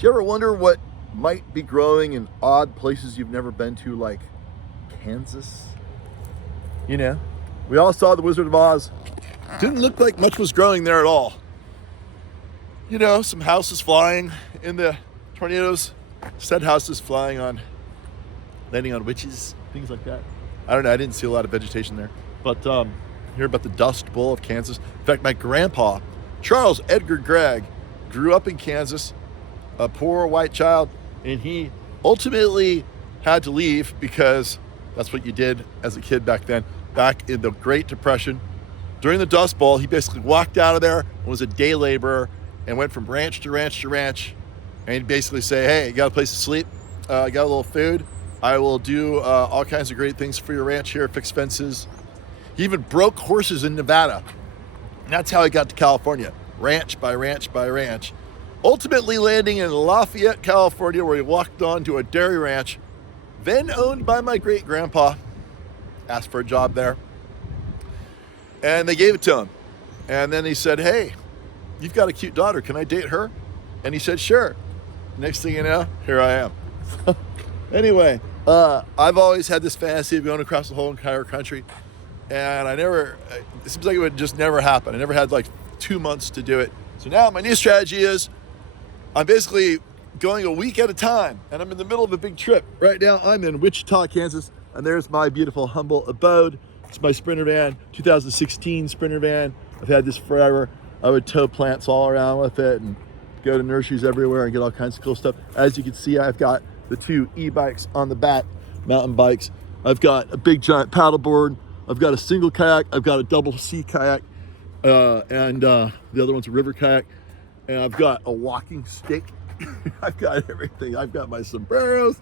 Do you ever wonder what might be growing in odd places you've never been to, like Kansas? You know, we all saw The Wizard of Oz. Didn't look like much was growing there at all. You know, some houses flying in the tornadoes, said houses flying on, landing on witches, things like that. I don't know, I didn't see a lot of vegetation there. But hear about the Dust Bowl of Kansas. In fact, my grandpa, Charles Edgar Gregg, grew up in Kansas, a poor white child, and he ultimately had to leave because that's what you did as a kid back then. Back in the Great Depression, during the Dust Bowl, he basically walked out of there and was a day laborer and went from ranch to ranch to ranch. And he'd basically say, hey, you got a place to sleep? I got a little food? I will do all kinds of great things for your ranch here, fix fences. He even broke horses in Nevada. And that's how he got to California, ranch by ranch by ranch. Ultimately landing in Lafayette, California, where he walked on to a dairy ranch, then owned by my great-grandpa. Asked for a job there. And they gave it to him. And then he said, hey, you've got a cute daughter. Can I date her? And he said, sure. Next thing you know, here I am. Anyway, I've always had this fantasy of going across the whole entire country. And it seems like it would just never happen. I never had like 2 months to do it. So now my new strategy is I'm basically going a week at a time. And I'm in the middle of a big trip. Right now, I'm in Wichita, Kansas. And there's my beautiful, humble abode. It's my Sprinter van, 2016 Sprinter van. I've had this forever. I would tow plants all around with it and go to nurseries everywhere and get all kinds of cool stuff. As you can see, I've got the 2 e-bikes on the back, mountain bikes. I've got a big giant paddleboard. I've got a single kayak. I've got a double C kayak. And the other one's a river kayak. And I've got a walking stick. I've got everything. I've got my sombreros.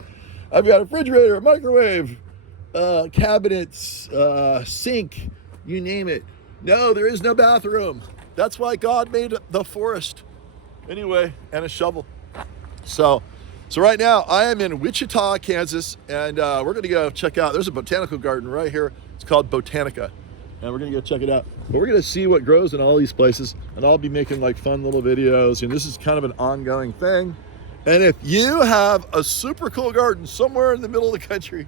I've got a refrigerator, a microwave, cabinets, sink, you name it. No, there is no bathroom. That's why God made the forest. Anyway, and a shovel. So right now I am in Wichita, Kansas, and we're gonna go check out, there's a botanical garden right here. It's called Botanica, and we're gonna go check it out. But we're gonna see what grows in all these places, and I'll be making like fun little videos, and this is kind of an ongoing thing. And if you have a super cool garden somewhere in the middle of the country,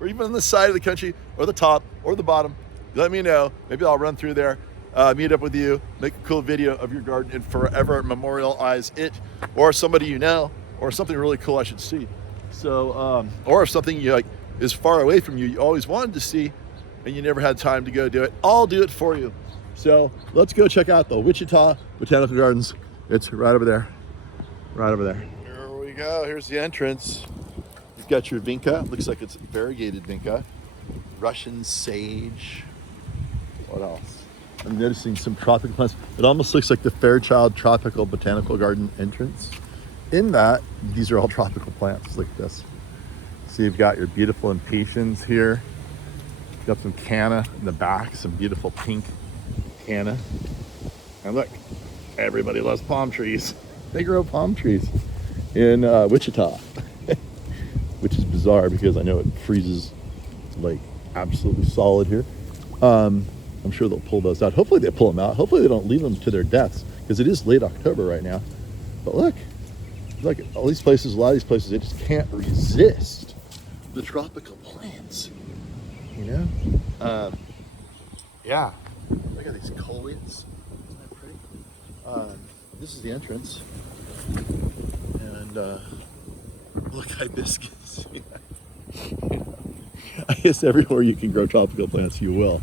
or even on the side of the country, or the top, or the bottom, let me know. Maybe I'll run through there, meet up with you, make a cool video of your garden, and forever memorialize it, or somebody you know, or something really cool I should see. So, or if something you like is far away from you, you always wanted to see, and you never had time to go do it, I'll do it for you. So let's go check out the Wichita Botanical Gardens. It's right over there, right over there. Here we go, here's the entrance. You've got your vinca, looks like it's variegated vinca, Russian sage. What else? I'm noticing some tropical plants. It almost looks like the Fairchild Tropical Botanical Garden entrance. In that, these are all tropical plants like this. So you've got your beautiful impatiens here. You've got some canna in the back, some beautiful pink canna. And look, everybody loves palm trees. They grow palm trees in Wichita, which is bizarre because I know it freezes like absolutely solid here. I'm sure they'll pull those out. Hopefully they pull them out. Hopefully they don't leave them to their deaths because it is late October right now. But look, like all these places, a lot of these places, they just can't resist the tropical plants, you know? Yeah, look at these coleus. Isn't that pretty? This is the entrance. And look, hibiscus. I guess everywhere you can grow tropical plants, you will.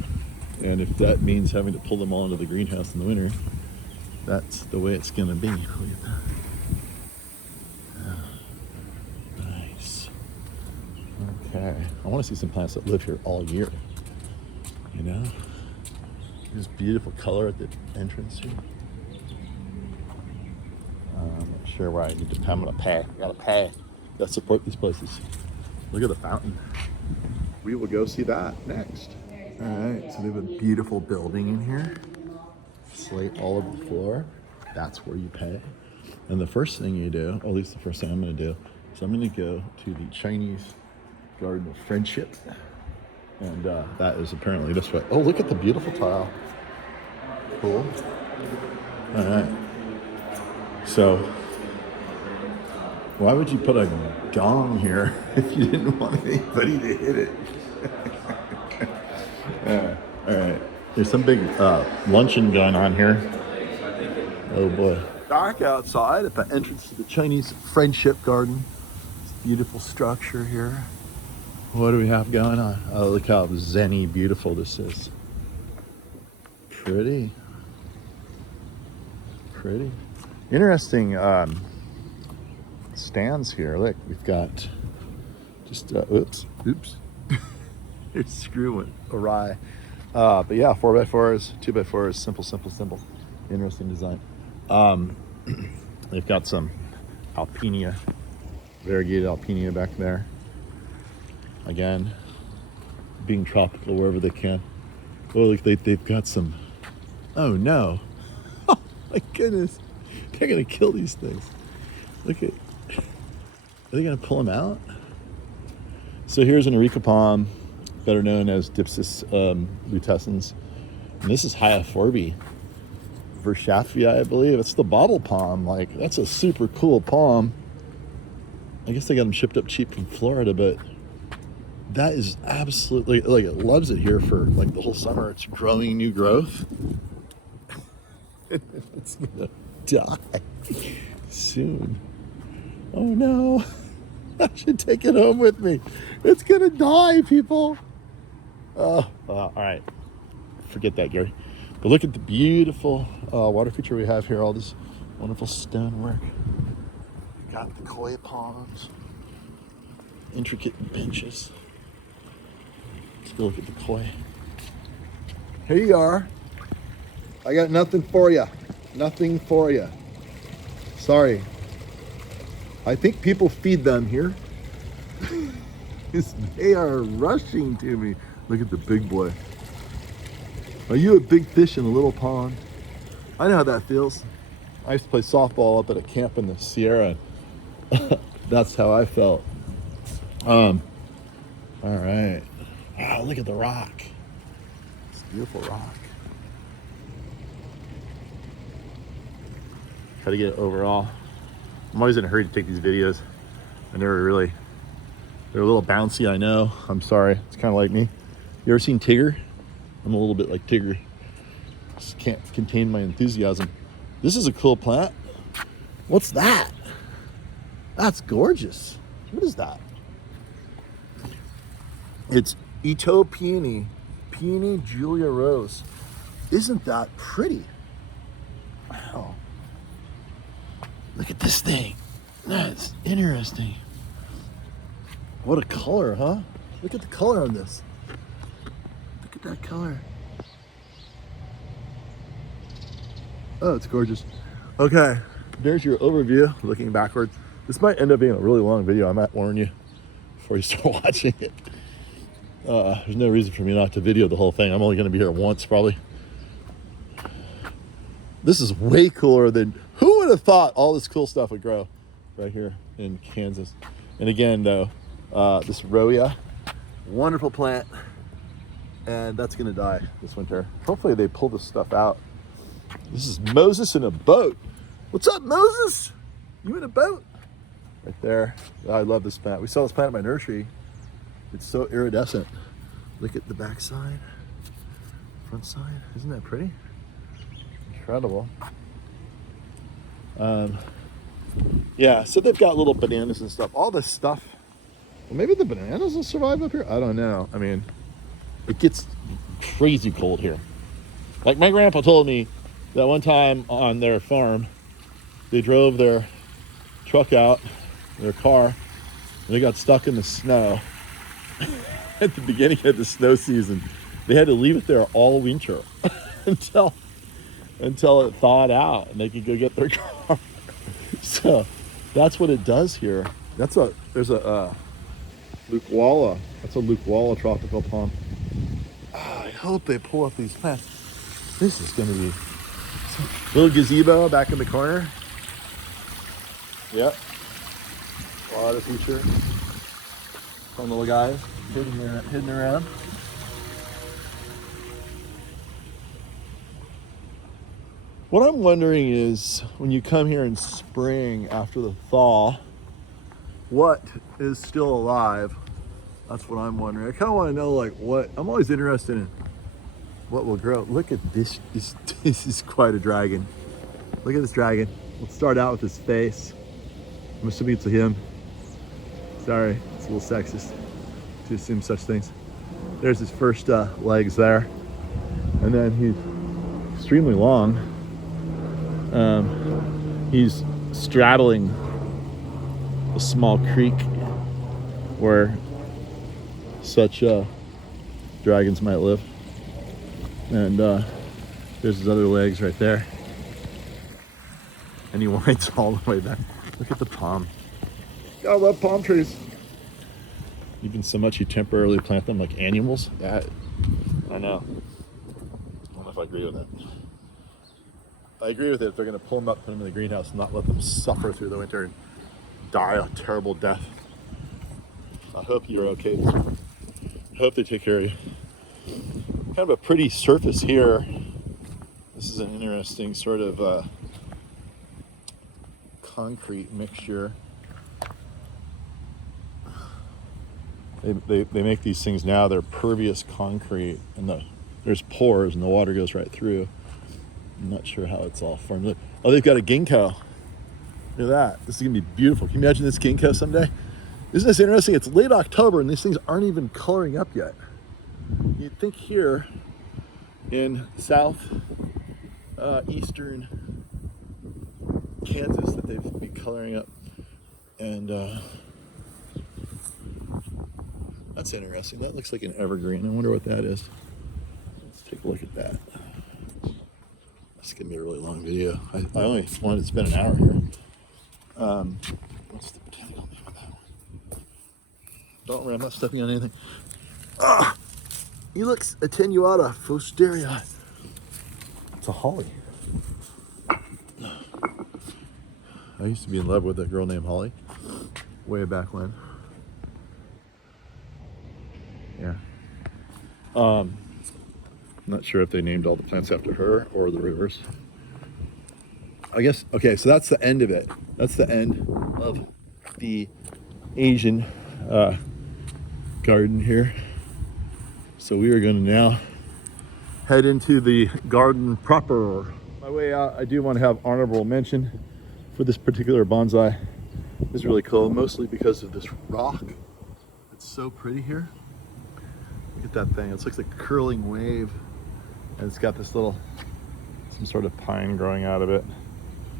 And if that means having to pull them all into the greenhouse in the winter, that's the way it's gonna be. Look at that. Oh, nice. Okay, I wanna see some plants that live here all year. You know? This beautiful color at the entrance here. I'm not sure where I need to pay. I'm gonna pay. I gotta pay. Gotta support these places. Look at the fountain. We will go see that next. All right, so they have a beautiful building in here. Slate all over the floor. That's where you pay. And the first thing you do, or at least the first thing I'm gonna do, is I'm gonna go to the Chinese Garden of Friendship. And that is apparently this way. Oh, look at the beautiful tile. Cool. All right. So Why would you put a gong here if you didn't want anybody to hit it? All right. There's some big luncheon going on here. Oh boy. Dark outside at the entrance to the Chinese Friendship Garden. It's a beautiful structure here. What do we have going on? Oh, look how zen-y beautiful this is. Pretty. Pretty. Interesting stands here. Look, we've got just, oops. Your screw went awry. But yeah, 4x4s, 2x4s, simple. Interesting design. They've got some Alpinia, variegated Alpinia back there. Again, being tropical wherever they can. Oh, look, they've got some. Oh no! Oh my goodness! They're gonna kill these things. Look at. Are they gonna pull them out? So here's an Areca palm, better known as Dipsis lutescens, and this is Hyaphorbe Verschaffii, I believe. It's the bottle palm. Like, that's a super cool palm. I guess they got them shipped up cheap from Florida, but that is absolutely, like, it loves it here for like the whole summer. It's growing new growth. It's gonna die soon. Oh no. I should take it home with me. It's gonna die, people. All right. Forget that, Gary. But look at the beautiful water feature we have here. All this wonderful stonework. Got the koi palms, intricate benches. Let's go look at the koi. Here you are. I got nothing for you. Nothing for you. Sorry. I think people feed them here. They are rushing to me. Look at the big boy. Are you a big fish in a little pond? I know how that feels. I used to play softball up at a camp in the Sierra. That's how I felt. All right. Wow, look at the rock. It's a beautiful rock. Try to get it overall. I'm always in a hurry to take these videos. They're a little bouncy, I know. I'm sorry. It's kind of like me. You ever seen Tigger? I'm a little bit like Tigger. Just can't contain my enthusiasm. This is a cool plant. What's that? That's gorgeous. What is that? It's Ito Peony. Peony Julia Rose. Isn't that pretty? Wow. Look at this thing. That's interesting. What a color, huh? Look at the color on this. Look at that color. Oh, it's gorgeous. Okay, there's your overview, looking backwards. This might end up being a really long video. I might warn you before you start watching it. There's no reason for me not to video the whole thing. I'm only gonna be here once, probably. This is way cooler than, who would have thought all this cool stuff would grow right here in Kansas? And again, though, this Roya, wonderful plant, and that's gonna die this winter. Hopefully they pull this stuff out. This is Moses in a boat. What's up, Moses? You in a boat? Right there. I love this plant. We saw this plant at my nursery. It's so iridescent. Look at the back side, front side. Isn't that pretty? Incredible. Yeah, so they've got little bananas and stuff. All this stuff. Well, maybe the bananas will survive up here. I don't know. I mean, it gets crazy cold here. Like, my grandpa told me that one time on their farm, they drove their truck out, their car, and they got stuck in the snow at the beginning of the snow season. They had to leave it there all winter until it thawed out and they could go get their car. So that's what it does here. There's a Leukwala. That's a Leukwala tropical palm. I hope they pull up these plants. This is going to be little gazebo back in the corner. Yep. A lot of future. Fun little guys hidden around. What I'm wondering is, when you come here in spring after the thaw, what is still alive? That's what I'm wondering. I kind of want to know, like, what I'm always interested in. What will grow? Look at this. This is quite a dragon. Look at this dragon. Let's start out with his face. I'm assuming it's a him. Sorry, it's a little sexist to assume such things. There's his first legs there, and then he's extremely long. He's straddling a small creek where such dragons might live. And there's his other legs right there. And he winds all the way back. Look at the palm. God, I love palm trees. Even so much you temporarily plant them like annuals. Yeah, I know. I don't know if I agree with that. I agree with it if they're going to pull them up, put them in the greenhouse, and not let them suffer through the winter and die a terrible death. I hope you're okay. I hope they take care of you. Kind of a pretty surface here. This is an interesting sort of concrete mixture. They make these things now, they're pervious concrete, and there's pores and the water goes right through. I'm not sure how it's all formed. Oh, they've got a ginkgo. Look at that. This is gonna be beautiful. Can you imagine this ginkgo someday? Isn't this interesting? It's late October and these things aren't even coloring up yet. You'd think here in eastern Kansas that they'd be coloring up. And that's interesting. That looks like an evergreen. I wonder what that is. Let's take a look at that. This is gonna be a really long video. I only wanted to spend an hour here. What's the botanical name of that one? Don't worry, I'm not stepping on anything. Helix attenuata fosteria. It's a holly. I used to be in love with a girl named Holly way back when. Yeah. I'm not sure if they named all the plants after her or the rivers. I guess, okay, so that's the end of it. That's the end of the Asian garden here. So we are going to now head into the garden proper. On my way out, I do want to have honorable mention for this particular bonsai. It's really cool, mostly because of this rock. It's so pretty here. Look at that thing. It's like a curling wave, and it's got this little, some sort of pine growing out of it.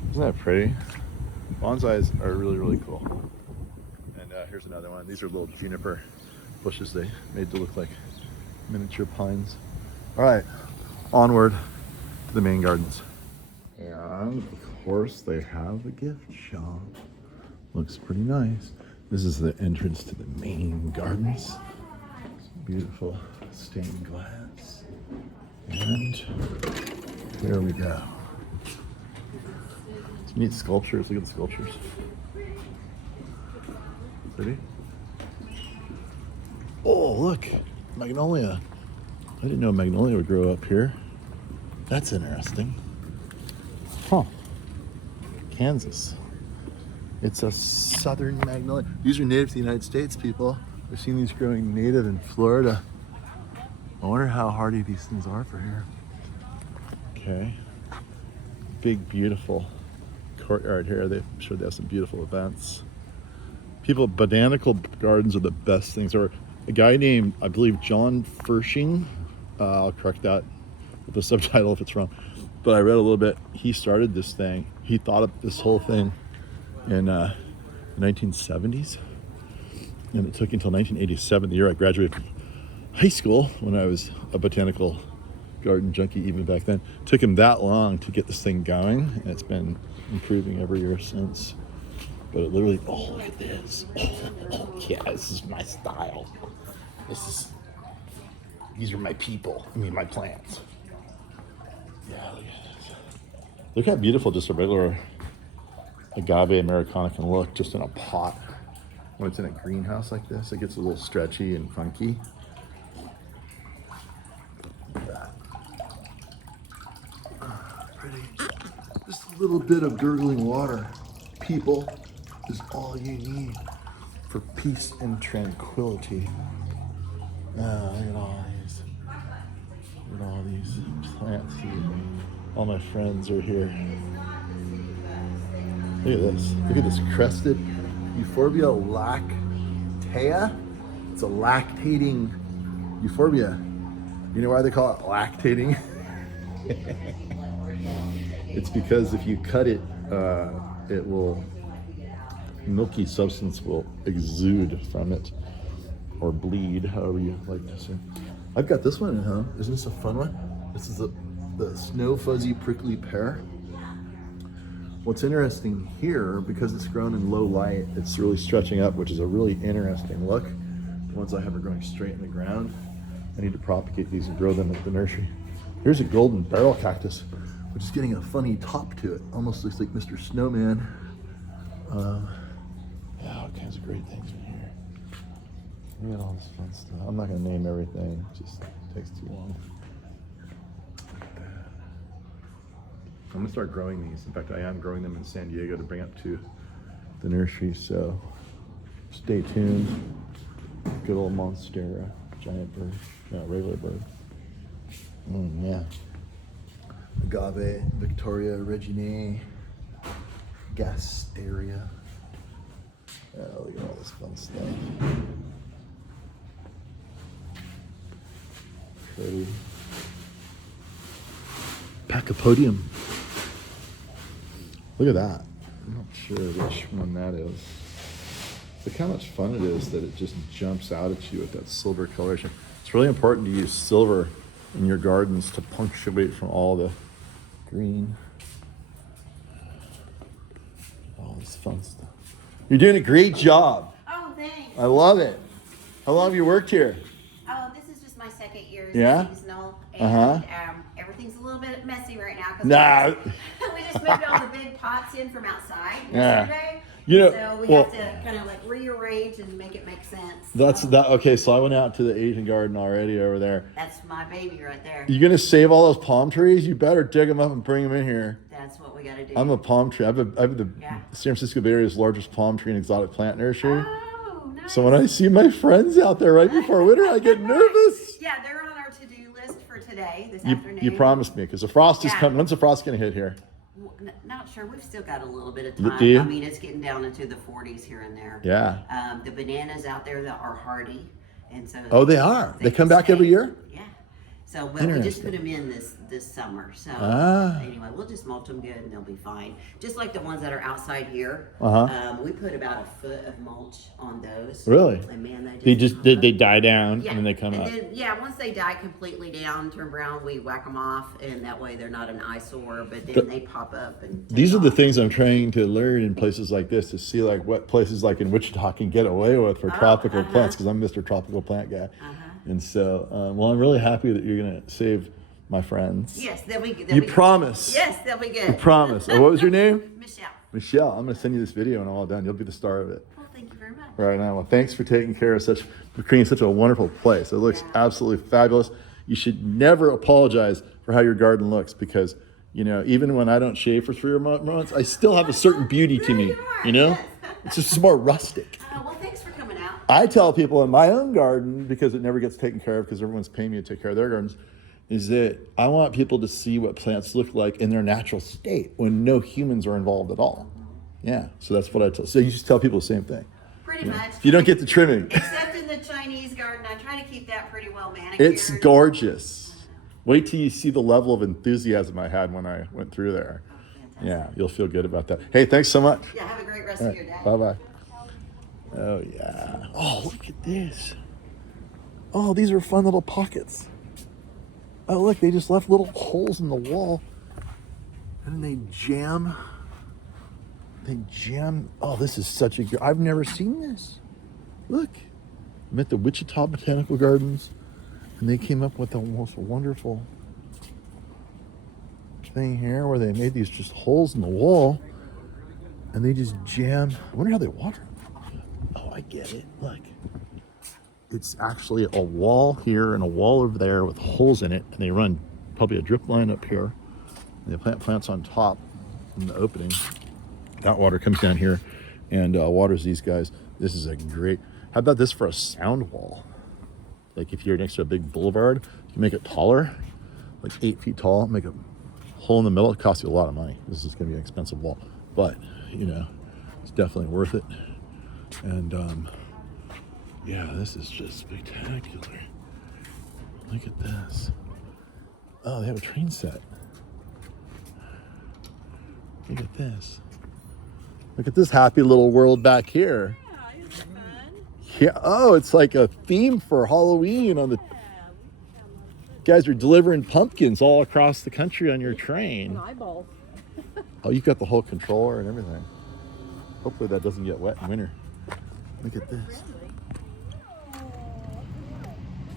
Isn't that pretty? Bonsais are really, really cool. And here's another one. These are little juniper bushes they made to look like miniature pines. All right, onward to the main gardens. And of course they have the gift shop. Looks pretty nice. This is the entrance to the main gardens. Beautiful stained glass. And here we go. Some neat sculptures. Look at the sculptures. Pretty. Oh, look, magnolia. I didn't know magnolia would grow up here. That's interesting. Huh. Kansas. It's a southern magnolia. These are native to the United States, people. I've seen these growing native in Florida. I wonder how hardy these things are for here. Okay. Big, beautiful courtyard here. I'm sure they have some beautiful events. People, botanical gardens are the best things. Or a guy named, I believe, John Fershing, I'll correct that with the subtitle if it's wrong, but I read a little bit. He started this thing. He thought of this whole thing in the 1970s, and it took until 1987, the year I graduated from high school, when I was a botanical garden junkie even back then. It took him that long to get this thing going, and it's been improving every year since. But it literally, oh, look at this. Oh, yeah, this is my style. These are my people. I mean, my plants. Yeah, look at this. Look how beautiful just a regular agave Americana can look just in a pot. When it's in a greenhouse like this, it gets a little stretchy and funky. Look at that. Pretty. Just a little bit of gurgling water, people, is all you need. for peace and tranquility. Oh, look at all these. Look at all these plants. All my friends are here. Look at this. Look at this crested Euphorbia lactea. It's a lactating euphorbia. You know why they call it lactating? It's because if you cut it, it will, milky substance will exude from it, or bleed, however you like to say. I've got this one at home. Isn't this a fun one? This is the snow fuzzy prickly pear. What's interesting here, because it's grown in low light, it's really stretching up, which is a really interesting look. The ones I have are growing straight in the ground. I need to propagate these and grow them at the nursery. Here's a golden barrel cactus, which is getting a funny top to it. Almost looks like Mr. Snowman. Yeah, all kinds of great things in here. Look at all this fun stuff. I'm not gonna name everything, it just takes too long. I'm gonna start growing these. In fact, I am growing them in San Diego to bring up to the nursery, so stay tuned. Good old Monstera, giant bird, no, regular bird. Yeah. Agave, Victoria, Reginae, Gasteria. Oh, look at all this fun stuff. Pretty. Pachypodium. Look at that. I'm not sure which one that is. Look how much fun it is that it just jumps out at you with that silver coloration. It's really important to use silver in your gardens to punctuate from all the green. All this fun stuff. You're doing a great job. Oh, thanks. I love it. How long have you worked here? Oh, this is just my second year Yeah? seasonal, and everything's a little bit messy right now because we just moved all the big pots in from outside yesterday. You know, so we have to kind of like rearrange and make it make sense. Okay, so I went out to the Asian garden already over there. That's my baby right there. You gonna save all those palm trees? You better dig them up and bring them in here. That's what we got to do. I'm a palm tree. I have the San Francisco Bay Area's largest palm tree and exotic plant nursery. Oh, nice. So when I see my friends out there right before winter, I get nervous. Yeah, they're on our to-do list for today, this afternoon. You promised me, because the frost is coming. When's the frost gonna hit here? Not sure. We've still got a little bit of time. Do you? I mean, it's getting down into the 40s here and there. Yeah. The bananas out there that are hardy, and so. Oh, they are. They come back every year. Yeah. So, but we just put them in this summer. So anyway, we'll just mulch them good, and they'll be fine. Just like the ones that are outside here. We put about a foot of mulch on those. Really? And man, they die down and then they come up. Then, once they die completely down, turn brown, we whack them off, and that way they're not an eyesore. But then they pop up and. These are the things I'm trying to learn in places like this, to see like what places like in Wichita can get away with for tropical plants, because I'm Mr. Tropical Plant guy. And so, well, I'm really happy that you're going to save my friends. Yes, they'll be good. You promise. Yes, they'll be good. You promise. What was your name? Michelle. Michelle, I'm going to send you this video and all done. You'll be the star of it. Well, thank you very much. Right now. Well, thanks for taking care of for creating such a wonderful place. It looks absolutely fabulous. You should never apologize for how your garden looks, because, you know, even when I don't shave for 3 or more months, I still have a certain beauty to me, you know? Yes. It's just more rustic. Well, thanks for coming out. I tell people in my own garden, because it never gets taken care of because everyone's paying me to take care of their gardens, is that I want people to see what plants look like in their natural state when no humans are involved at all. Yeah, so that's what I tell. So you just tell people the same thing. Pretty much. If you don't get the trimming. Except in the Chinese garden, I try to keep that pretty well manicured. It's gorgeous. Wait till you see the level of enthusiasm I had when I went through there. Oh, yeah, you'll feel good about that. Hey, thanks so much. Yeah, have a great rest of your day. Bye-bye. Oh, yeah. Oh, look at this. Oh, these are fun little pockets. Oh, look, they just left little holes in the wall. And then they jam. Oh, this is such a... I've never seen this. Look. I'm at the Wichita Botanical Gardens, and they came up with the most wonderful thing here where they made these just holes in the wall, and they just jam. I wonder how they water them. Oh, I get it. Look. It's actually a wall here and a wall over there with holes in it, and they run probably a drip line up here, and they plant plants on top in the opening. That water comes down here, and waters these guys. This is a great. How about this for a sound wall? Like if you're next to a big boulevard, you make it taller, like 8 feet tall, make a hole in the middle. It costs you a lot of money. This is going to be an expensive wall, but you know, it's definitely worth it. And yeah, this is just spectacular. Look at this. Oh, they have a train set. Look at this. Look at this happy little world back here. Yeah, isn't it fun? Yeah. Oh, it's like a theme for Halloween on the. You guys are delivering pumpkins all across the country on your train. Eyeballs. Oh, you've got the whole controller and everything. Hopefully that doesn't get wet in winter. Look at this.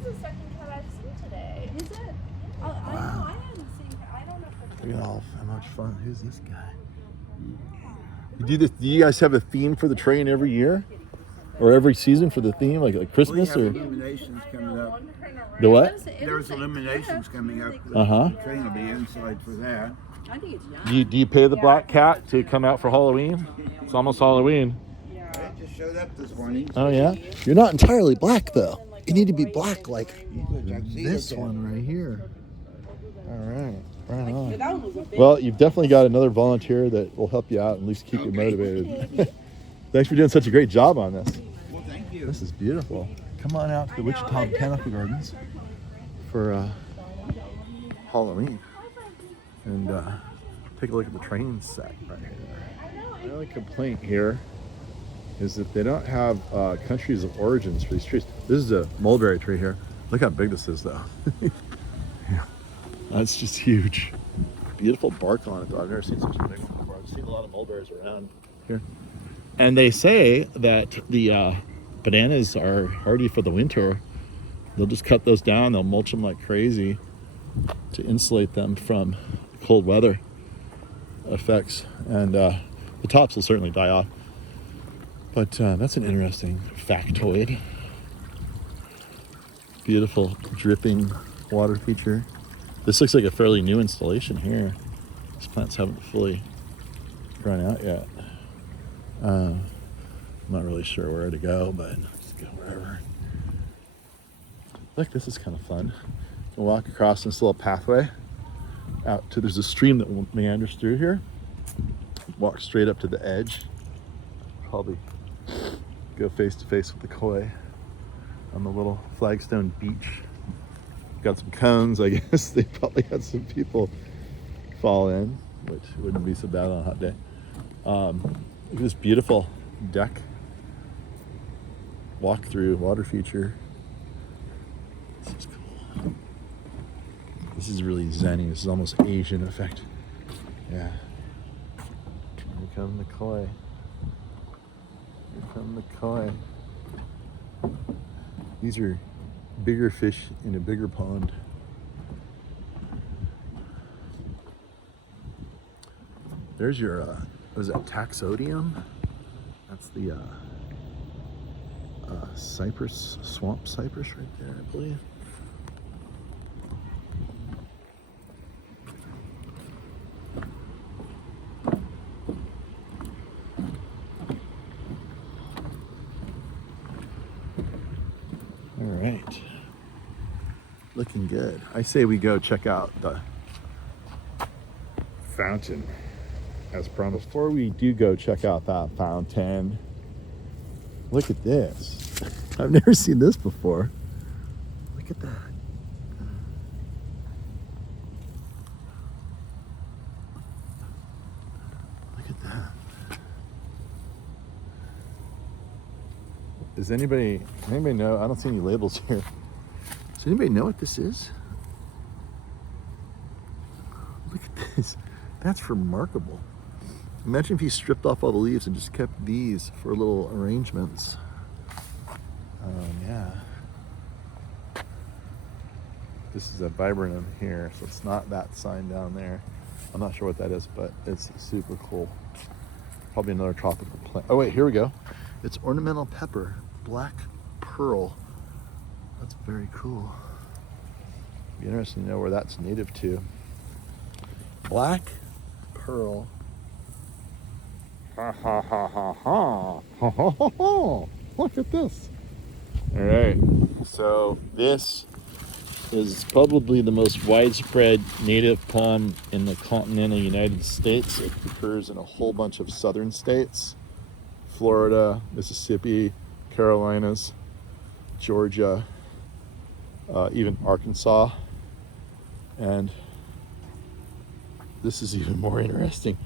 This is the second cat I've seen today. Is it? I know, I hadn't seen her. I don't know if Look at how much fun. Who's this guy? You do this? Do you guys have a theme for the train every year, or every season for the theme, like Christmas We or have illuminations coming up. the what? There's illuminations coming up. Uh-huh. The train will be inside for that. I think it's young. Do you pay the black cat to come out for Halloween? It's almost Halloween. I just showed up this morning. Oh yeah. You're not entirely black though. You need to be black like Tuxedo this cat. one right here. All right. Right on. That one was a big Well, you've definitely got another volunteer that will help you out and at least keep you motivated. Thanks for doing such a great job on this. Well, thank you. This is beautiful. Come on out to the Witchita Botanical Gardens for Halloween and take a look at the train set right here. The only complaint here is that they don't have countries of origins for these trees. This is a mulberry tree here. Look how big this is though. Yeah. That's just huge. Beautiful bark on it though. I've never seen such a big one before. I've seen a lot of mulberries around here. And they say that the bananas are hardy for the winter. They'll just cut those down. They'll mulch them like crazy to insulate them from cold weather effects. And the tops will certainly die off. But that's an interesting factoid. Beautiful dripping water feature. This looks like a fairly new installation here. These plants haven't fully grown out yet. I'm not really sure where to go, but let's go wherever. Look, this is kind of fun. You can walk across this little pathway out to, there's a stream that meanders through here. Walk straight up to the edge. Probably go face to face with the koi on the little flagstone beach. Got some cones, I guess. They probably had some people fall in, which wouldn't be so bad on a hot day. Look at this beautiful deck. Walk through water feature. This is cool. This is really zen-y. This is almost Asian effect. Yeah. Here come the koi. Here come the koi. These are bigger fish in a bigger pond. There's your, what is that, taxodium? That's the cypress, swamp cypress right there, I believe. All right. Looking good. I say we go check out the fountain as promised. Before we do go check out that fountain, look at this. I've never seen this before. Look at that. Look at that. Does anybody know? I don't see any labels here. Does anybody know what this is? Look at this. That's remarkable. Imagine if he stripped off all the leaves and just kept these for little arrangements. Yeah. This is a viburnum here, so it's not that sign down there. I'm not sure what that is, but it's super cool. Probably another tropical plant. Oh wait, here we go. It's ornamental pepper, black pearl. That's very cool. Be interesting to know where that's native to. Black pearl Ha ha ha ha ha. Ha ha ha ha. Look at this. All right. So this is probably the most widespread native palm in the continental United States. It occurs in a whole bunch of southern states: Florida, Mississippi, Carolinas, Georgia, even Arkansas. And this is even more interesting.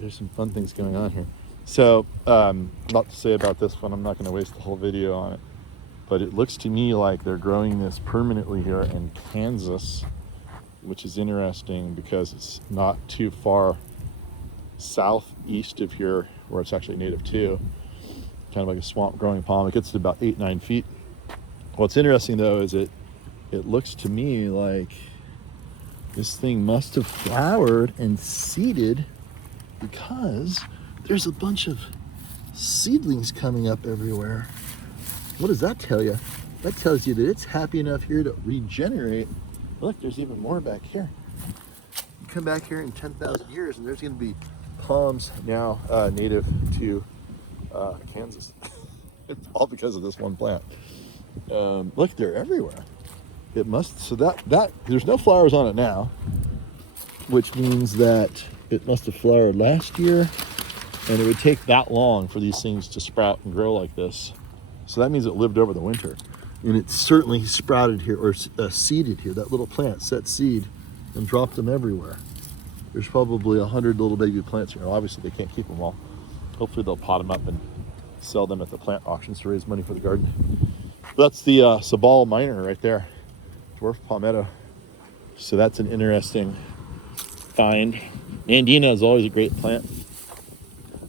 There's some fun things going on here. So, a lot to say about this one. I'm not going to waste the whole video on it. But it looks to me like they're growing this permanently here in Kansas, which is interesting because it's not too far southeast of here where it's actually native to. Kind of like a swamp growing palm. It gets to about 8-9 feet. What's interesting though is it looks to me like this thing must have flowered and seeded, because there's a bunch of seedlings coming up everywhere. What does that tell you? That tells you that it's happy enough here to regenerate. Look, there's even more back here. You come back here in 10,000 years and there's going to be palms now native to Kansas. It's all because of this one plant. Look, they're everywhere. It must, so that there's no flowers on it now, which means that it must have flowered last year, and it would take that long for these things to sprout and grow like this. So that means it lived over the winter, and it certainly sprouted here, or seeded here. That little plant set seed and dropped them everywhere. There's probably 100 little baby plants here. Obviously they can't keep them all. Hopefully they'll pot them up and sell them at the plant auctions to raise money for the garden. That's the Sabal minor right there, dwarf palmetto. So that's an interesting find. Nandina is always a great plant.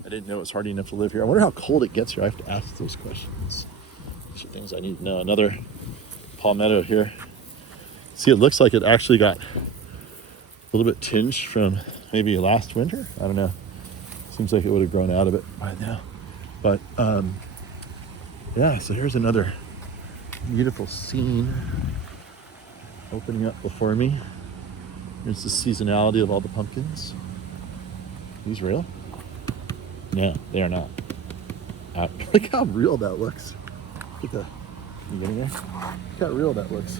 I didn't know it was hardy enough to live here. I wonder how cold it gets here. I have to ask those questions. These are things I need to know. Another palmetto here. See, it looks like it actually got a little bit tinged from maybe last winter. I don't know. Seems like it would have grown out of it by now. But yeah, so here's another beautiful scene opening up before me. Here's the seasonality of all the pumpkins. These real? No, they are not. Look how real that looks. Look at the beginning there. Look how real that looks.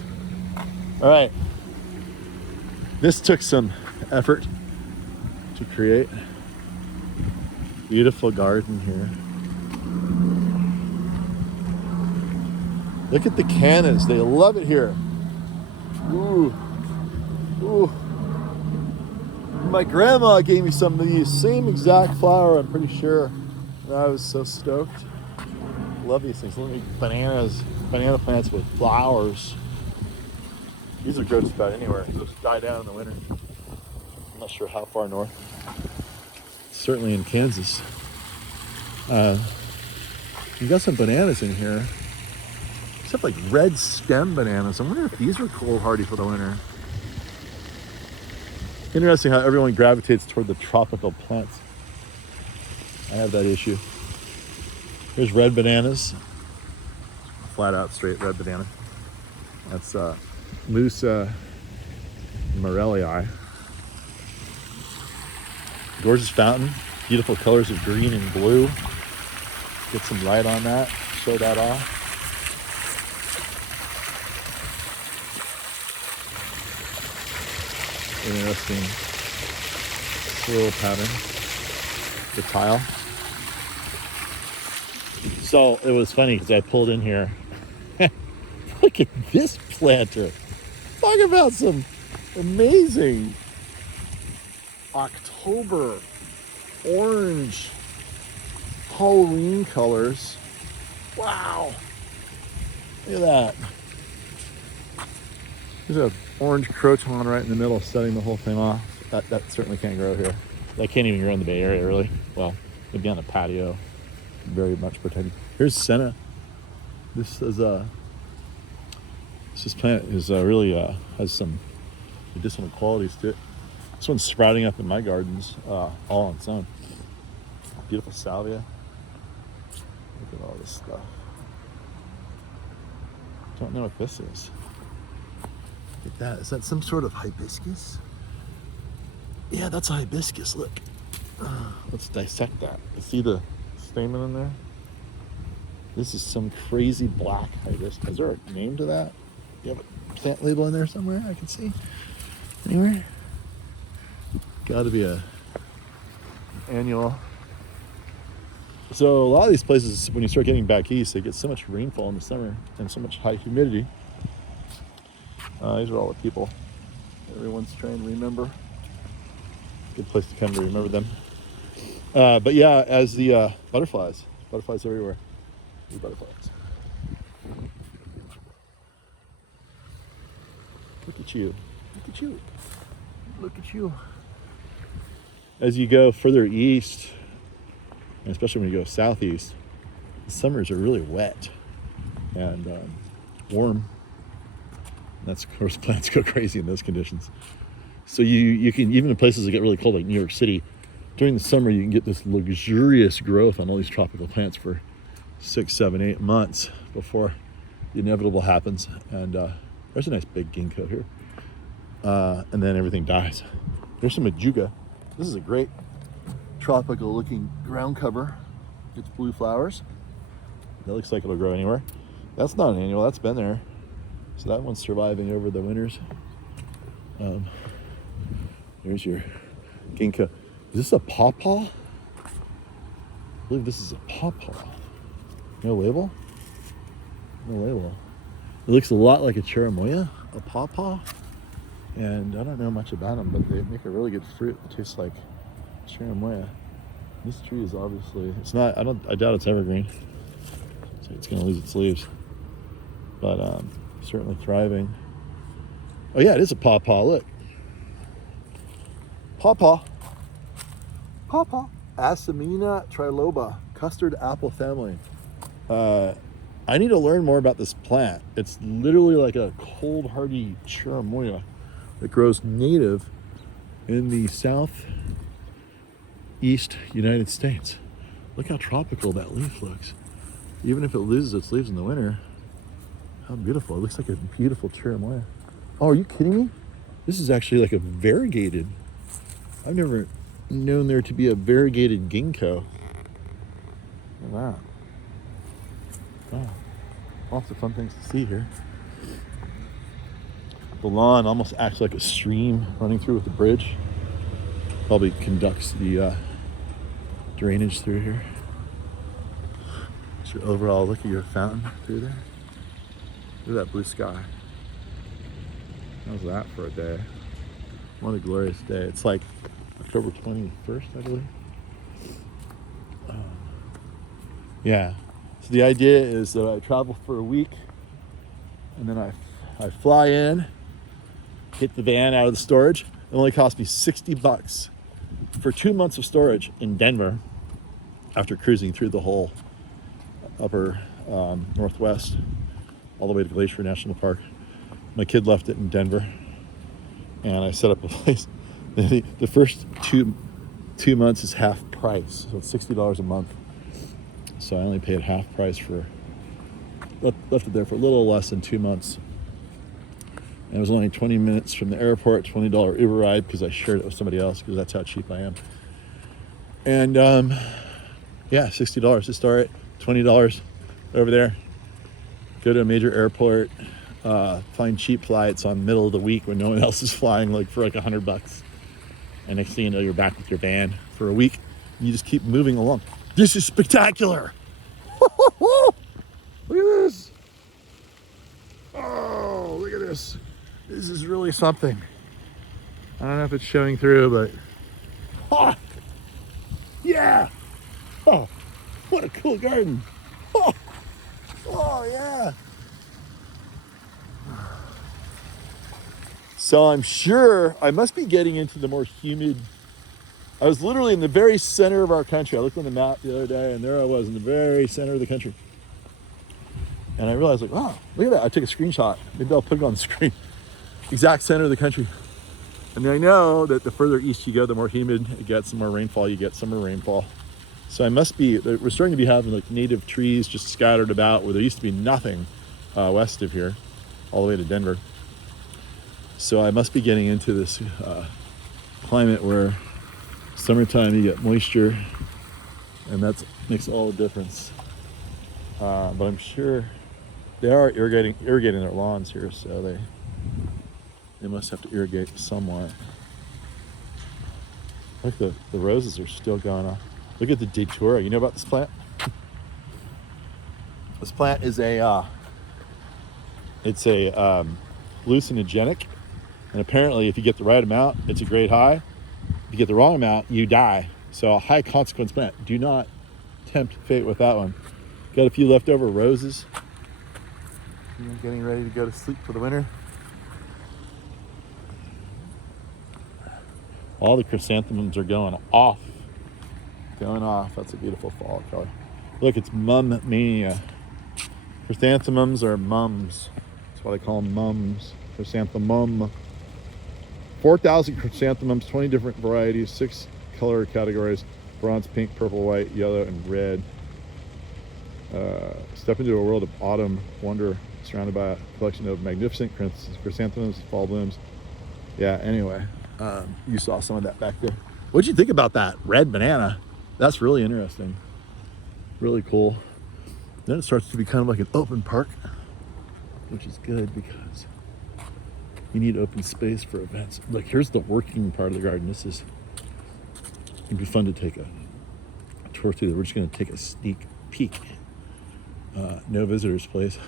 All right. This took some effort to create. Beautiful garden here. Look at the cannas. They love it here. Ooh. Ooh. My grandma gave me some of these, same exact flower, I'm pretty sure. And I was so stoked. Love these things. Look at banana plants with flowers. These would grow just about anywhere. They'll just die down in the winter. I'm not sure how far north. Certainly in Kansas. You got some bananas in here. Except like red stem bananas. I wonder if these were cold hardy for the winter. Interesting how everyone gravitates toward the tropical plants. I have that issue. Here's red bananas. Flat out straight red banana. That's Musa Morellii. Gorgeous fountain. Beautiful colors of green and blue. Get some light on that. Show that off. Interesting swirl pattern, the tile. So it was funny because I pulled in here. Look at this planter. Talk about some amazing October orange Halloween colors. Wow. Look at that. There's an orange croton right in the middle, setting the whole thing off. That certainly can't grow here. That can't even grow in the Bay Area, really. Well, maybe on a patio. Very much protected. Here's senna. This plant is really has some medicinal qualities to it. This one's sprouting up in my gardens all on its own. Beautiful salvia. Look at all this stuff. Don't know what this is. Look at that. Is that some sort of hibiscus? Yeah, that's a hibiscus. Look. Let's dissect that. You see the stamen in there? This is some crazy black hibiscus. Is there a name to that? You have a plant label in there somewhere I can see? Anywhere? Got to be a annual. So a lot of these places, when you start getting back east, they get so much rainfall in the summer and so much high humidity. These are all the people everyone's trying to remember. Good place to come to remember them. But yeah, as the butterflies everywhere. The butterflies. Look at you. Look at you. Look at you. As you go further east, and especially when you go southeast, the summers are really wet and warm. That's, of course, plants go crazy in those conditions. So you can, even in places that get really cold like New York City, during the summer you can get this luxurious growth on all these tropical plants for 6, 7, 8 months before the inevitable happens. And there's a nice big ginkgo here. And then everything dies. There's some ajuga. This is a great tropical looking ground cover. It's blue flowers. That looks like it'll grow anywhere. That's not an annual, that's been there. So that one's surviving over the winters. There's your ginkgo. Is this a pawpaw? I believe this is a pawpaw. No label? No label. It looks a lot like a cherimoya, a pawpaw. And I don't know much about them, but they make a really good fruit that tastes like cherimoya. This tree is obviously, it's not, I doubt it's evergreen. So it's gonna lose its leaves. But certainly thriving. Oh yeah, it is a pawpaw, look. Pawpaw. Pawpaw. Asimina triloba, custard apple family. I need to learn more about this plant. It's literally like a cold hardy cherimoya that grows native in the southeast United States. Look how tropical that leaf looks. Even if it loses its leaves in the winter, how beautiful. It looks like a beautiful cherimoya. Oh, are you kidding me? This is actually like a variegated. I've never known there to be a variegated ginkgo. Look at that. Oh, lots of fun things to see here. The lawn almost acts like a stream running through with the bridge. Probably conducts the drainage through here. It's your overall look at your fountain through there. Look at that blue sky. How's that for a day? What a glorious day. It's like October 21st, I believe. Yeah. So the idea is that I travel for a week and then I fly in, hit the van out of the storage. It only cost me $60 for 2 months of storage in Denver after cruising through the whole upper Northwest all the way to Glacier National Park. My kid left it in Denver and I set up a place. The first two months is half price, so it's $60 a month. So I only paid half price for, left it there for a little less than 2 months. And it was only 20 minutes from the airport, $20 Uber ride because I shared it with somebody else because that's how cheap I am. And yeah, $60 to start, $20 over there. Go to a major airport, find cheap flights on middle of the week when no one else is flying, like for like $100. And next thing you know, you're back with your van for a week. And you just keep moving along. This is spectacular. Look at this. Oh, look at this. This is really something. I don't know if it's showing through, but oh, yeah. Oh, what a cool garden. Oh yeah. So I'm sure I must be getting into the more humid. I was literally in the very center of our country. I looked on the map the other day and there I was in the very center of the country. And I realized like, wow, look at that. I took a screenshot. Maybe I'll put it on the screen. Exact center of the country. And I know that the further east you go, the more humid it gets, the more rainfall you get, summer rainfall. So I must be, we're starting to be having like native trees just scattered about where there used to be nothing west of here, all the way to Denver. So I must be getting into this climate where summertime you get moisture, and that makes all the difference. But I'm sure they are irrigating their lawns here, so they must have to irrigate somewhat. Look, the roses are still going on. Look at the datura. You know about this plant? This plant is it's a hallucinogenic, and apparently if you get the right amount, it's a great high. If you get the wrong amount, you die. So a high consequence plant. Do not tempt fate with that one. Got a few leftover roses. Getting ready to go to sleep for the winter. All the chrysanthemums are going off. Going off. That's a beautiful fall color. Look, it's mum mania. Chrysanthemums are mums. That's what I call them, mums. Chrysanthemum. 4,000 chrysanthemums, 20 different varieties, 6 color categories: bronze, pink, purple, white, yellow, and red. Step into a world of autumn wonder, surrounded by a collection of magnificent chrysanthemums, fall blooms. Yeah, anyway, you saw some of that back there. What'd you think about that red banana? That's really interesting. Really cool. Then it starts to be kind of like an open park, which is good because you need open space for events. Look, here's the working part of the garden. It'd be fun to take a tour through there. We're just gonna take a sneak peek. No visitors, please.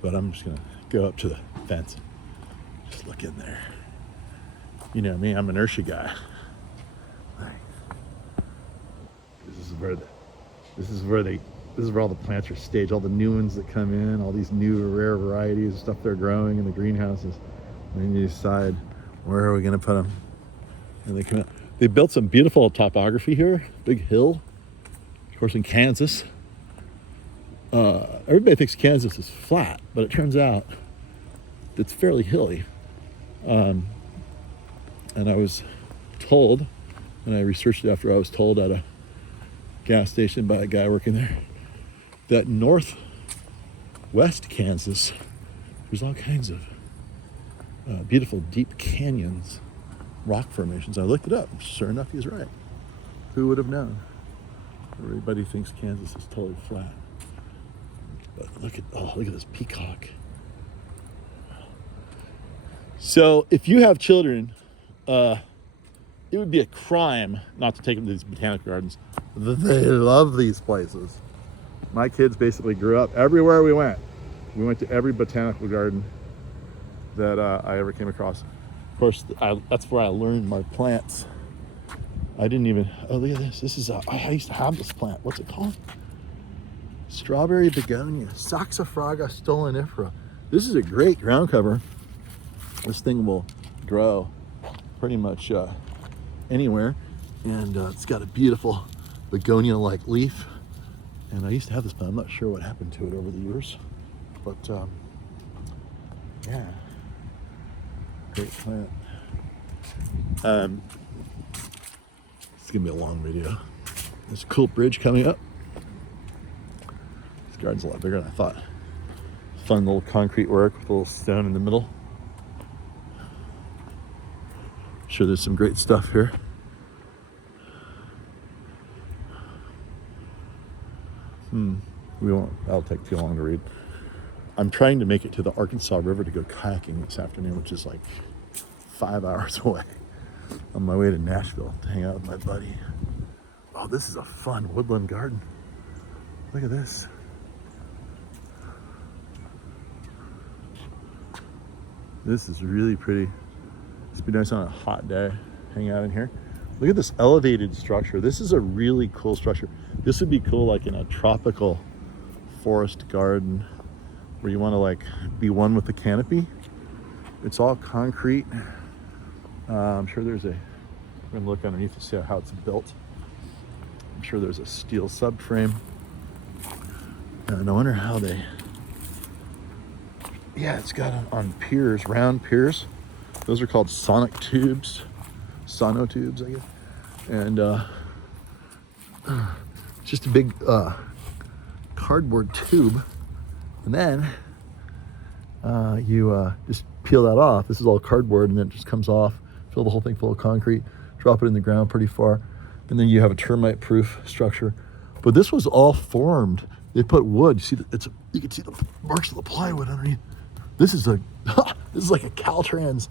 But I'm just gonna go up to the fence. Just look in there. You know me, I'm an inertia guy. This is where all the plants are staged, all the new ones that come in, all these new rare varieties of stuff they're growing in the greenhouses. And then you decide, where are we gonna put them? And they come out. They built some beautiful topography here, big hill. Of course, in Kansas, everybody thinks Kansas is flat, but it turns out it's fairly hilly. And I was told, and I researched it after I was told at a gas station by a guy working there, that northwest Kansas, there's all kinds of beautiful deep canyons, rock formations. I looked it up. Sure enough, he's right. Who would have known? Everybody thinks Kansas is totally flat. But look at this peacock. So if you have children, it would be a crime not to take them to these botanical gardens. They love these places. My kids basically grew up everywhere we went. We went to every botanical garden that I ever came across. Of course, that's where I learned my plants. I didn't even, oh, look at this. This is, I used to have this plant. What's it called? Strawberry begonia, Saxifraga stolonifera. This is a great ground cover. This thing will grow pretty much anywhere. And it's got a beautiful begonia-like leaf. And I used to have this plant. I'm not sure what happened to it over the years. But yeah, great plant. It's gonna be a long video. There's a cool bridge coming up. This garden's a lot bigger than I thought. Fun little concrete work with a little stone in the middle. I'm sure there's some great stuff here. That'll take too long to read. I'm trying to make it to the Arkansas River to go kayaking this afternoon, which is like 5 hours away. On my way to Nashville to hang out with my buddy. Oh, this is a fun woodland garden. Look at this. This is really pretty. It's be nice on a hot day, hang out in here. Look at this elevated structure. This is a really cool structure. This would be cool like in a tropical forest garden where you want to like be one with the canopy. It's all concrete. I'm sure we're gonna look underneath to see how it's built. I'm sure there's a steel subframe. And I wonder how yeah, it's got on piers, round piers. Those are called sonotubes, I guess. And it's just a big cardboard tube. And then you just peel that off. This is all cardboard, and then it just comes off. Fill the whole thing full of concrete. drop it in the ground pretty far. And then you have a termite-proof structure. But this was all formed. They put wood. You see, you can see the marks of the plywood underneath. This is like a Caltrans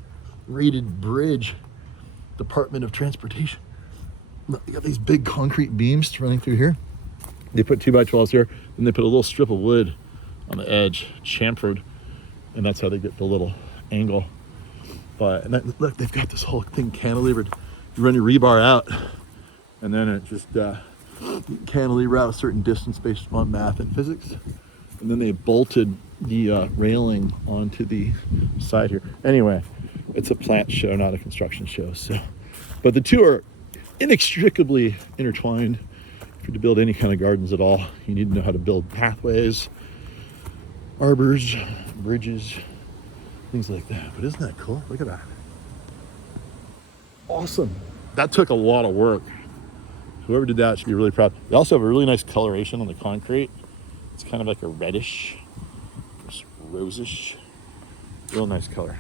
rated bridge, Department of Transportation. Look, you got these big concrete beams running through here. They put 2x12s here, and they put a little strip of wood on the edge, chamfered, and that's how they get the little angle. But look, they've got this whole thing cantilevered. You run your rebar out, and then it just cantilever out a certain distance based on math and physics. And then they bolted the railing onto the side here. Anyway, it's a plant show, not a construction show. So, but the two are inextricably intertwined. If you're to build any kind of gardens at all, you need to know how to build pathways, arbors, bridges, things like that. But isn't that cool? Look at that. Awesome. That took a lot of work. Whoever did that should be really proud. They also have a really nice coloration on the concrete. It's kind of like a reddish, rosish, real nice color.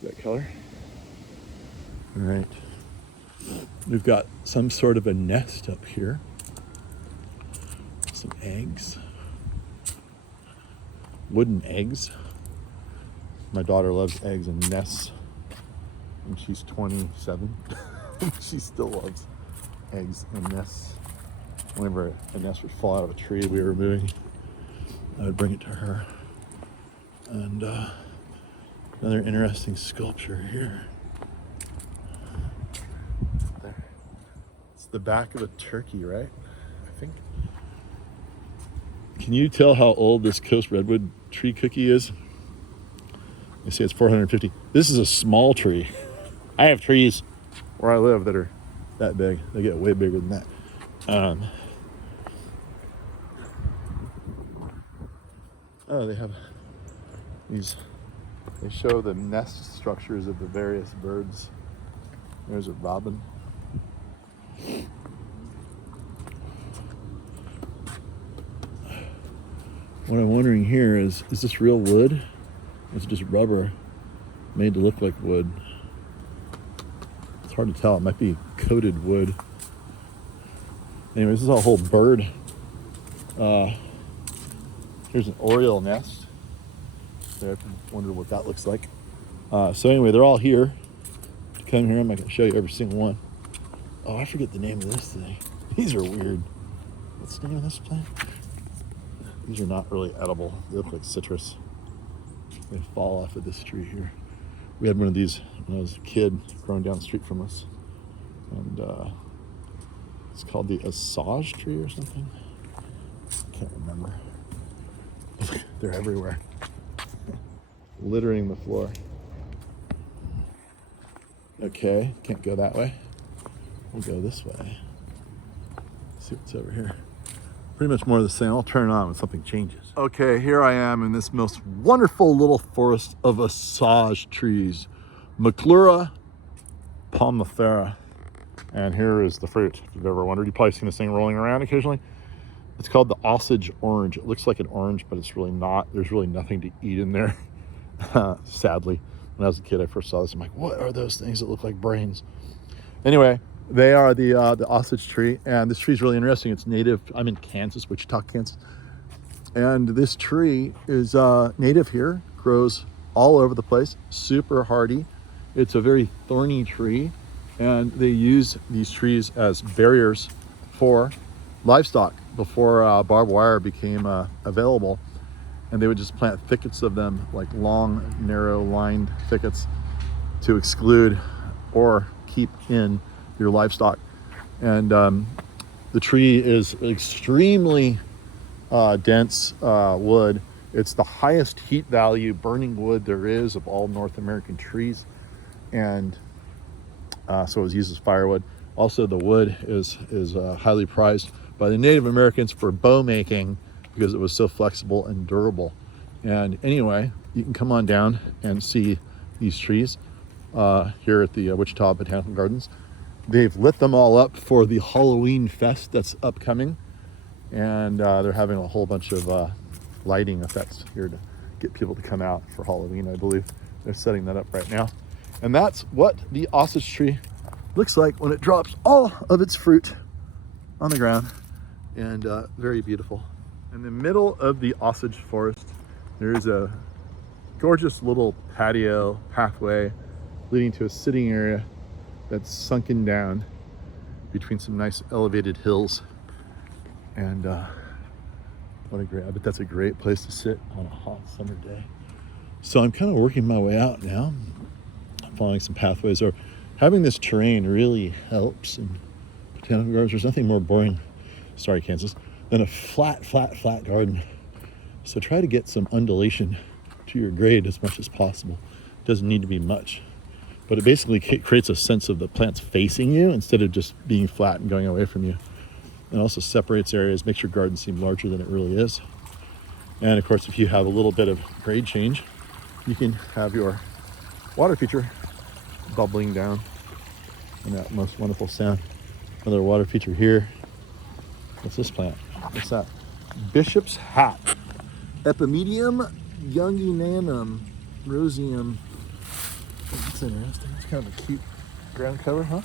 See that color? All right. We've got some sort of a nest up here. Some eggs. Wooden eggs. My daughter loves eggs and nests. And she's 27. She still loves eggs and nests. Whenever a nest would fall out of a tree we were moving, I would bring it to her. And another interesting sculpture here. There. It's the back of a turkey, right? I think. Can you tell how old this Coast Redwood tree cookie is? They say it's 450. This is a small tree. I have trees where I live that are that big. They get way bigger than that. Oh, they have these. They show the nest structures of the various birds. There's a robin. What I'm wondering here is this real wood? Or is it just rubber made to look like wood? It's hard to tell. It might be coated wood. Anyway, this is a whole bird. Here's an oriole nest. So I wondered what that looks like. So anyway, they're all here. To come here, I'm not going to show you every single one. Oh, I forget the name of this thing. These are weird. What's the name of this plant? These are not really edible. They look like citrus. They fall off of this tree here. We had one of these when I was a kid, growing down the street from us. And it's called the Osage tree or something. Can't remember. They're everywhere. Littering the floor. Okay, can't go that way. We'll go this way. See what's over here. Pretty much more of the same. I'll turn it on when something changes. Okay, here I am in this most wonderful little forest of Osage trees. Maclura palmifera. And here is the fruit. If you've ever wondered, you've probably seen this thing rolling around occasionally. It's called the Osage orange. It looks like an orange, but it's really not. There's really nothing to eat in there, sadly. When I was a kid, I first saw this. I'm like, what are those things that look like brains? Anyway, they are the Osage tree, and this tree is really interesting. It's native. I'm in Kansas, Wichita, Kansas. And this tree is native here, grows all over the place, super hardy. It's a very thorny tree, and they use these trees as barriers for livestock before barbed wire became available. And they would just plant thickets of them, like long, narrow lined thickets, to exclude or keep in your livestock. And the tree is extremely dense wood. It's the highest heat value burning wood there is of all North American trees. And so it was used as firewood. Also, the wood is highly prized by the Native Americans for bow making because it was so flexible and durable. And anyway, you can come on down and see these trees here at the Wichita Botanical Gardens. They've lit them all up for the Halloween fest that's upcoming. And they're having a whole bunch of lighting effects here to get people to come out for Halloween, I believe. They're setting that up right now. And that's what the Osage tree looks like when it drops all of its fruit on the ground, and very beautiful. In the middle of the Osage Forest, there's a gorgeous little patio pathway leading to a sitting area that's sunken down between some nice elevated hills. And I bet that's a great place to sit on a hot summer day. So I'm kind of working my way out now, following some pathways. Or having this terrain really helps in botanical gardens. There's nothing more boring, sorry Kansas, than a flat garden. So try to get some undulation to your grade as much as possible. Doesn't need to be much, but it basically creates a sense of the plants facing you instead of just being flat and going away from you. It also separates areas, makes your garden seem larger than it really is. And of course, if you have a little bit of grade change, you can have your water feature bubbling down and that most wonderful sound. Another water feature here. What's this plant? What's that? Bishop's hat. Epimedium younginanum roseum. Oh, that's interesting. It's kind of a cute ground cover, huh?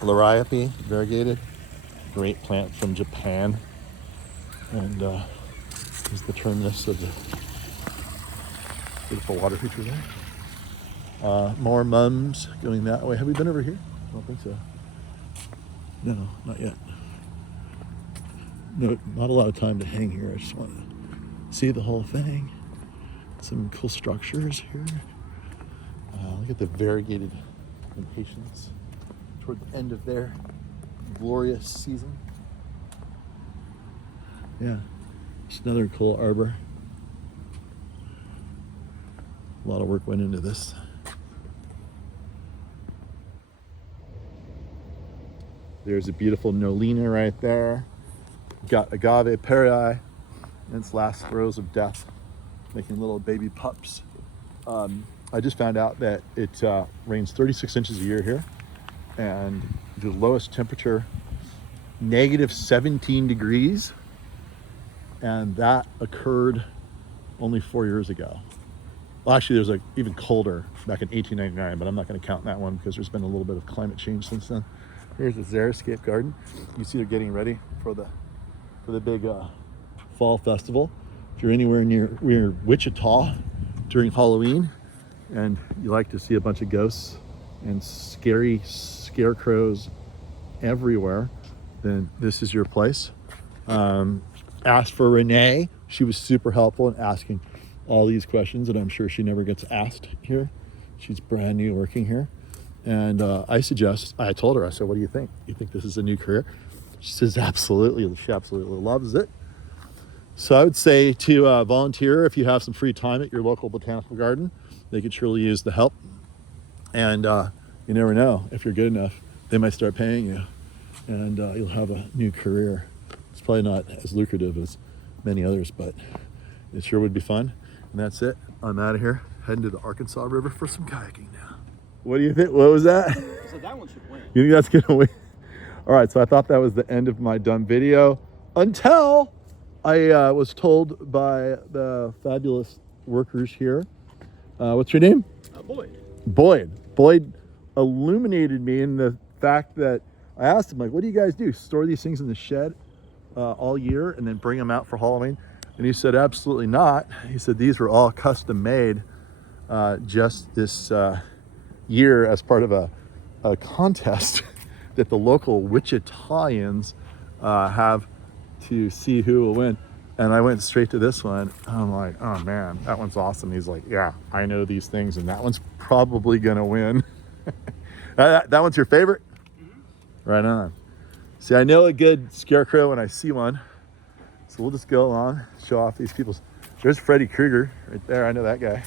Liriope, variegated. Great plant from Japan. And is the terminus of the beautiful water feature there. More mums going that way. Have we been over here? I don't think so. No, not yet. No, not a lot of time to hang here. I just want to see the whole thing. Some cool structures here. Look at the variegated impatiens toward the end of their glorious season. Yeah, just another cool arbor. A lot of work went into this. There's a beautiful Nolina right there. Got Agave perii in its last throes of death, making little baby pups. I just found out that it rains 36 inches a year here, and the lowest temperature, -17 degrees, and that occurred only 4 years ago. Well, actually, there's even colder back in 1899, but I'm not going to count that one because there's been a little bit of climate change since then. Here's the Xeriscape garden. You see they're getting ready for the big fall festival. If you're anywhere near Wichita during Halloween and you like to see a bunch of ghosts and scary scarecrows everywhere, then this is your place. Ask for Renee. She was super helpful in asking all these questions that I'm sure she never gets asked here. She's brand new working here. And I told her, I said, what do you think? You think this is a new career? She says, absolutely. She absolutely loves it. So I would say to volunteer if you have some free time at your local botanical garden. They could surely use the help. And you never know, if you're good enough, they might start paying you. And you'll have a new career. It's probably not as lucrative as many others, but it sure would be fun. And that's it. I'm out of here, heading to the Arkansas River for some kayaking now. What do you think? What was that? So that one should win. You think that's gonna win? All right, so I thought that was the end of my dumb video until I was told by the fabulous workers here. What's your name? Boyd. Boyd illuminated me in the fact that I asked him, like, what do you guys do? Store these things in the shed all year and then bring them out for Halloween? And he said, absolutely not. He said, these were all custom made just this year as part of a contest that the local Wichitaians have to see who will win. And I went straight to this one. I'm like, oh man, that one's awesome. He's like, yeah, I know these things, and that one's probably gonna win. That one's your favorite? Mm-hmm. Right on. See, I know a good scarecrow when I see one. So we'll just go along, show off these people. There's Freddy Krueger right there. I know that guy.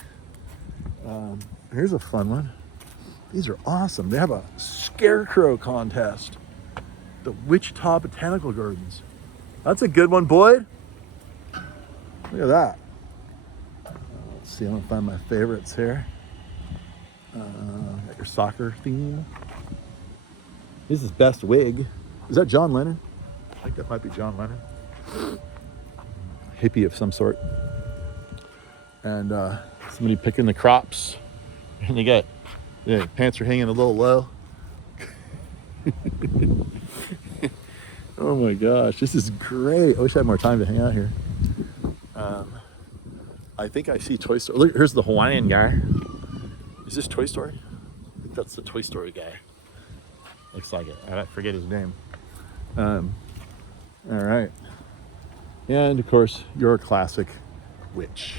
Here's a fun one. These are awesome. They have a scarecrow contest. The Wichita Botanical Gardens. That's a good one, Boyd. Look at that. Let's see, I'm gonna find my favorites here. Got your soccer theme. This is Best Wig. Is that John Lennon? I think that might be John Lennon. Hippie of some sort. And somebody picking the crops. And they got, the pants are hanging a little low. Oh my gosh, this is great. I wish I had more time to hang out here. I think I see Toy Story. Look, here's the Hawaiian guy. Is this Toy Story? I think that's the Toy Story guy. Looks like it. I forget his name. All right. And of course, your classic witch.